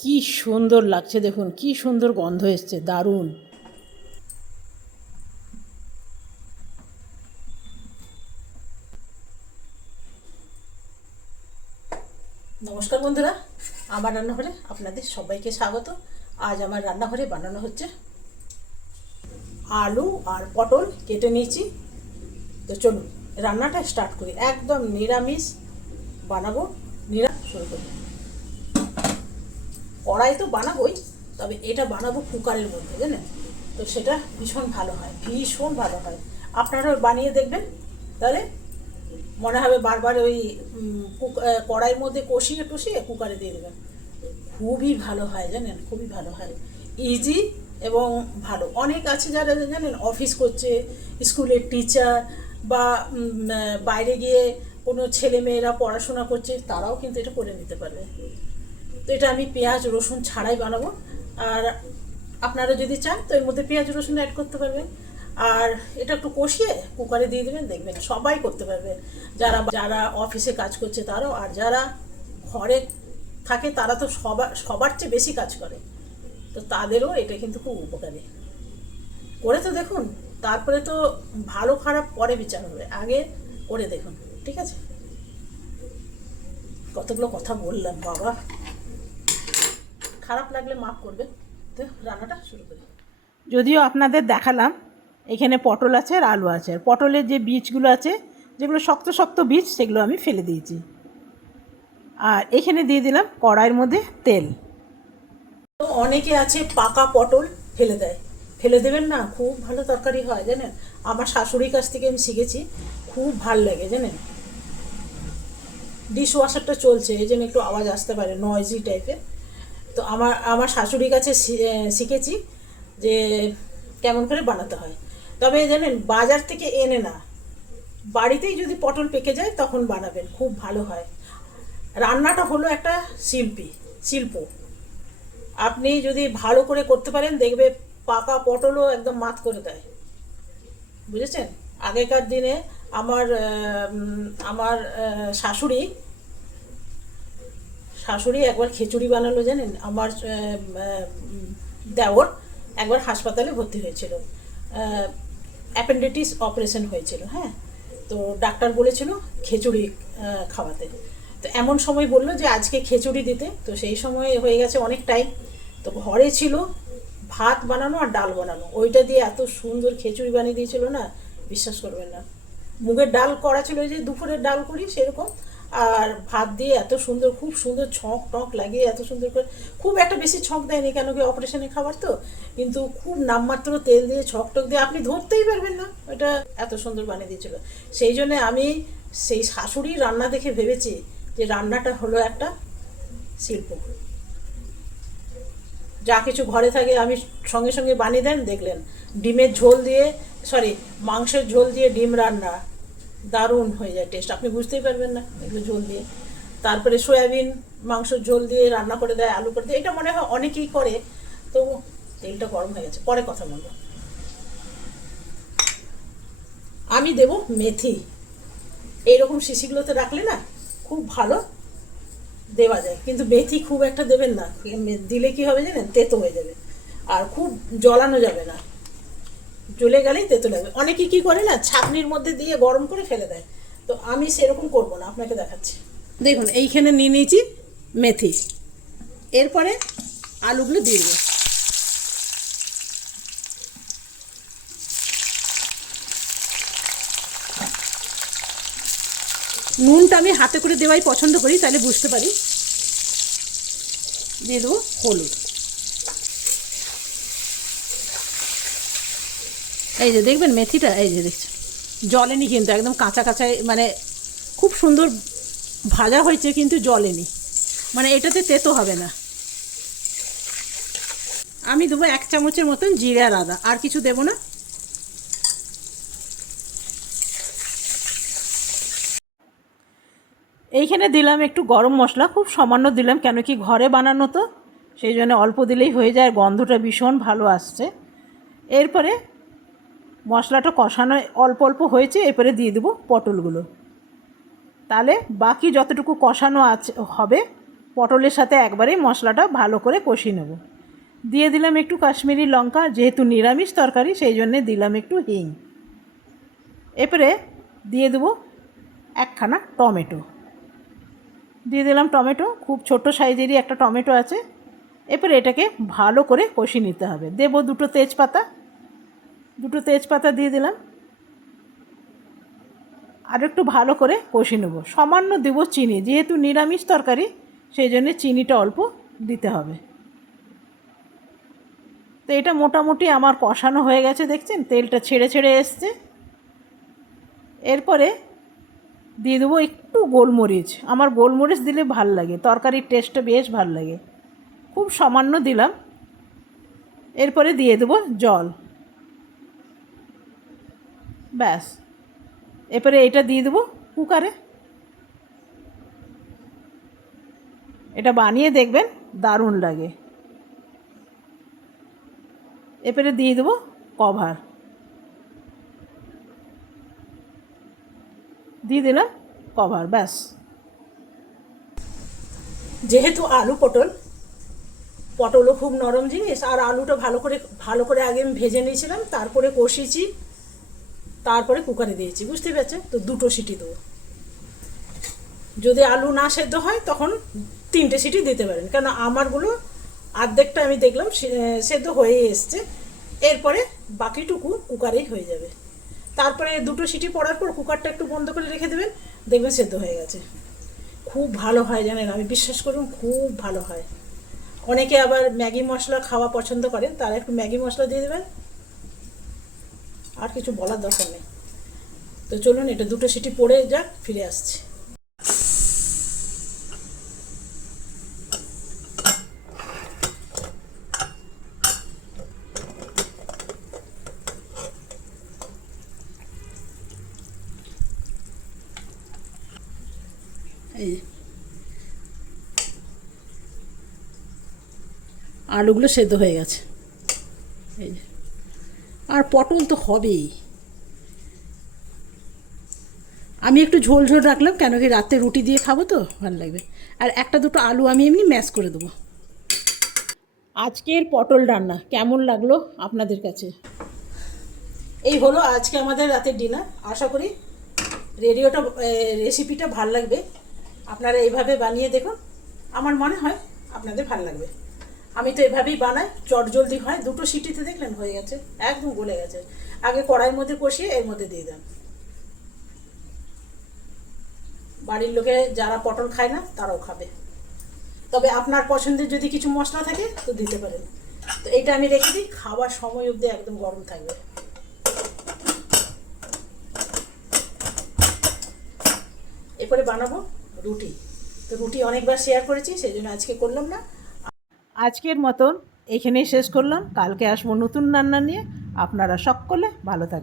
কি সুন্দর লাগছে দেখুন, কি সুন্দর গন্ধ এসছে, দারুণ। নমস্কার বন্ধুরা, আমার রান্নাঘরে আপনাদের সবাইকে স্বাগত। আজ আমার রান্নাঘরে বানানো হচ্ছে আলু আর পটল কেটে নিয়েছি। তো চলুন, রান্নাটা স্টার্ট করি। একদম নিরামিষ বানাবো, নিরামিষ শুরু করি কড়াই তো বানাবোই, তবে এটা বানাবো কুকারের মধ্যে, জানেন? তো সেটা ভীষণ ভালো হয়, ভীষণ ভালো হয়। আপনারাও বানিয়ে দেখবেন, তাহলে মনে হবে বারবার ওই কড়াইয়ের মধ্যে কষিয়ে টষিয়ে কুকারে দিয়ে দেবেন। খুবই ভালো হয়, জানেন? খুবই ভালো হয়। ইজি এবং ভালো। অনেক আছে যারা, জানেন, অফিস করছে, স্কুলের টিচার বা বাইরে গিয়ে কোনো ছেলে মেয়েরা পড়াশোনা করছে, তারাও কিন্তু এটা করে নিতে পারবে। এটা আমি পেঁয়াজ, রসুন ছাড়াই বানাবো। আর আপনারা যদি চান, তো এর মধ্যে পেঁয়াজ, রসুন অ্যাড করতে পারবেন। আর এটা একটু কষিয়ে কুকারে দিয়ে দেবেন, দেখবেন সবাই করতে পারবে। যারা যারা অফিসে কাজ করছে তারাও, আর যারা ঘরে থাকে তারা তো সবার সবার চেয়ে বেশি কাজ করে। তো তাদেরও এটা কিন্তু খুব উপকারী। করে তো দেখুন, তারপরে তো ভালো খারাপ পরে বিচার হবে। আগে করে দেখুন, ঠিক আছে? কতগুলো কথা বললাম, বাবা। খারাপ লাগলে মাফ করবে তো রান্নাটা শুরু করি। যদিও আপনাদের দেখালাম এখানে পটল আছে আর আলু আছে। আর পটলের যে বীজগুলো আছে যেগুলো শক্ত শক্ত বীজ সেগুলো আমি ফেলে দিয়েছি। আর এখানে দিয়ে দিলাম কড়াইয়ের মধ্যে তেল। তো অনেকে আছে পাকা পটল ফেলে দেয়। ফেলে দেবেন না খুব ভালো তরকারি হয় জানেন? আমার শাশুড়ির কাছ থেকে আমি শিখেছি খুব ভালো লাগে জানেন? ডিশ ওয়াশারটা চলছে এই জন্য একটু আওয়াজ আসতে পারে নয়েজি টাইপের তো আমার আমার শাশুড়ির কাছে শিখেছি যে কেমন করে বানাতে হয়। তবে জানেন, বাজার থেকে এনে না, বাড়িতেই যদি পটল পেকে যায় তখন বানাবেন, খুব ভালো হয়। রান্নাটা হলো একটা শিল্পী, শিল্প। আপনি যদি ভালো করে করতে পারেন, দেখবে পাকা পটলও একদম মাত করে দেয়। বুঝেছেন? আগেকার দিনে আমার আমার শাশুড়ি শাশুড়ি একবার খিচুড়ি বানালো জানেন? আমার দেওর একবার হাসপাতালে ভর্তি হয়েছিল। অ্যাপেন্ডিটিস অপারেশন হয়েছিল হ্যাঁ? তো ডাক্তার বলেছিল খিচুড়ি খাওয়াতে। তো এমন সময় বলল যে, আজকে খিচুড়ি দিতে। তো সেই সময় হয়ে গেছে অনেক টাইম তো ঘরে ছিল ভাত বানানো আর ডাল বানানো। ওইটা দিয়ে এত সুন্দর খিচুড়ি বানিয়ে দিয়েছিল না? বিশ্বাস করবেন না। মুগের ডাল করা ছিল যে দুপুরের ডাল করি সেরকম। আর ভাত দিয়ে এত সুন্দর, খুব সুন্দর ছক টক লাগিয়ে এত সুন্দর করে, খুব একটা বেশি ছক দেয়নি কেন কি অপারেশনে খাবার তো? কিন্তু খুব নামমাত্র তেল দিয়ে, ছক টক দিয়ে আপনি ধরতেই পারবেন না। ওটা এত সুন্দর বানিয়ে দিয়েছিল। সেই জন্য আমি সেই শাশুড়ি রান্না দেখে ভেবেছি যে রান্নাটা হলো একটা শিল্প। যা কিছু ঘরে থাকে আমি সঙ্গে সঙ্গে বানিয়ে দেন, দেখলেন। ডিমের ঝোল দিয়ে সরি মাংসের ঝোল দিয়ে ডিম রান্না। দারুণ হয়ে যায় টেস্ট আপনি বুঝতেই পারবেন না এগুলো ঝোল দিয়ে। তারপরে সয়াবিন মাংসের ঝোল দিয়ে রান্না করে দেয়, আলু করে দেয়, এটা মনে হয় অনেকেই করে। তো তেলটা গরম হয়ে গেছে। পরে কথা বলব। আমি দেব মেথি। এইরকম শিশিগুলোতে রাখলে না খুব ভালো দেওয়া যায়। কিন্তু মেথি খুব একটা দেবেন না। দিলে কি হবে জানেন? তেতো হয়ে যাবে। আর খুব জ্বলানো যাবে না। জ্বলে গেলেই তেতো লাগবে। অনেকে কি করে না ছাকনির মধ্যে দিয়ে গরম করে ফেলে দেয়। তো আমি সেরকম করব না, আপনাকে দেখাচ্ছি। দেখুন, এইখানে নিয়ে নিয়েছি মেথি। এরপরে আলুগুলো দিয়ে দেবো। নুনটা আমি হাতে করে দেওয়াই পছন্দ করি, তাহলে বুঝতে পারি। দিয়ে দেবো হলুদ। এই যে দেখবেন মেথিটা, এই যে দেখছেন। জলেনি কিন্তু, একদম কাঁচা কাঁচাই মানে খুব সুন্দর ভাজা হয়েছে কিন্তু জলেনি মানে এটাতে তেতো হবে না। আমি দেবো এক চামচের মতন জিরে আর আদা, আর কিছু দেবো না। এইখানে দিলাম একটু গরম মশলা, খুব সামান্য দিলাম, কেন কি ঘরে বানানো তো, সেই জন্য অল্প দিলেই হয়ে যায় গন্ধটা ভীষণ ভালো আসছে। এরপরে মশলাটা কষানো অল্প অল্প হয়েছে, এরপরে দিয়ে দেবো পটলগুলো। তাহলে বাকি যতটুকু কষানো আছে, হবে, পটলের সাথে একবারেই মশলাটা ভালো করে কষিয়ে নেব। দিয়ে দিলাম একটু কাশ্মীরি লঙ্কা, যেহেতু নিরামিষ তরকারি, সেই জন্যে দিলাম একটু হিং। এরপরে দিয়ে দেবো একখানা টমেটো। দিয়ে দিলাম টমেটো, খুব ছোট সাইজেরই একটা টমেটো আছে। এরপরে এটাকে ভালো করে কষিয়ে নিতে হবে। দেবো দুটো তেজপাতা দুটো তেজপাতা দিয়ে দিলাম। আর একটু ভালো করে কষিয়ে নেব। সামান্য দেবো চিনি, যেহেতু নিরামিষ তরকারি, সেই জন্য চিনিটা অল্প দিতে হবে। তো এটা মোটামুটি আমার কষানো হয়ে গেছে, দেখছেন? তেলটা ছেড়ে ছেড়ে এসছে। এরপরে দিয়ে দেবো একটু গোলমরিচ। আমার গোলমরিচ দিলে ভালো লাগে, তরকারির টেস্টটা বেশ ভালো লাগে। খুব সামান্য দিলাম। এরপরে দিয়ে দেবো জল। ব্যাস। এরপরে এটা দিয়ে দেবো কুকারে। এটা বানিয়ে দেখবেন দারুণ লাগে। এরপরে দিয়ে দেবো কভার। দিয়ে দিলাম কভার, ব্যাস। যেহেতু আলু পটল, পটলও খুব নরম জিনিস, আর আলুটা ভালো করে ভালো করে আগে আমি ভেজে নিয়েছিলাম, তারপরে কষিয়েছি। তারপরে কুকারে দিয়েছি, বুঝতে পেরেছেন? তো দুটো সিটি দেবো। যদি আলু না সেদ্ধ হয়, তখন তিনটে সিটি দিতে পারেন। কেন আমারগুলো অর্ধেকটা আমি দেখলাম সেদ্ধ হয়ে এসছে। এরপরে বাকিটুকু কুকারেই হয়ে যাবে। তারপরে দুটো সিটি পড়ার পর কুকারটা একটু বন্ধ করে রেখে দেবেন, দেখবেন সেদ্ধ হয়ে গেছে। খুব ভালো হয় জানেন, আমি বিশ্বাস করুন, খুব ভালো হয়। অনেকে আবার ম্যাগি মশলা খাওয়া পছন্দ করেন, তারা একটু ম্যাগি মশলা দিয়ে দেবেন। আর কিছু বলার দরকার নেই। তো চলুন, এটা দুটো সিটি পড়ে যাক, ফিরে আসছি। এই আলুগুলো সেদ্ধ হয়ে গেছে। এই যে। আর পটল তো হবেই। আমি একটু ঝোল ঝোল রাখলাম, কেন কি রাতে রুটি দিয়ে খাব তো, ভালো লাগবে। আর একটা দুটো আলু আমি এমনি ম্যাশ করে দেবো। আজকের পটল রান্না, কেমন লাগল আপনাদের কাছে? এই হলো আজকে আমাদের রাতের ডিনার। আশা করি রেডিওটা রেসিপিটা ভালো লাগবে। আপনারা এইভাবে বানিয়ে দেখুন। আমার মনে হয় আপনাদের ভালো লাগবে। আমি তো এভাবেই বানাই, চট জলদি হয়। দুটো সিটিতে দেখলেন হয়ে গেছে, একদম গলে গেছে। আগে কড়াইয়ের মধ্যে কষিয়ে এর মধ্যে দিয়ে দেন। বাড়ির লোকে যারা পটল খায় না, তারাও খাবে। তবে আপনার পছন্দের যদি কিছু মশলা থাকে, তো দিতে পারেন। তো এইটা আমি রেখে দিই, খাওয়ার সময় অবধি একদম গরম থাকবে। এরপরে বানাবো রুটি। তো রুটি অনেকবার শেয়ার করেছি সেই জন্য আজকে করলাম না। আজকের মতন এখানেই শেষ করলাম। কালকে আসব নতুন রান্না নিয়ে। আপনারা সকলে ভালো থাকবেন।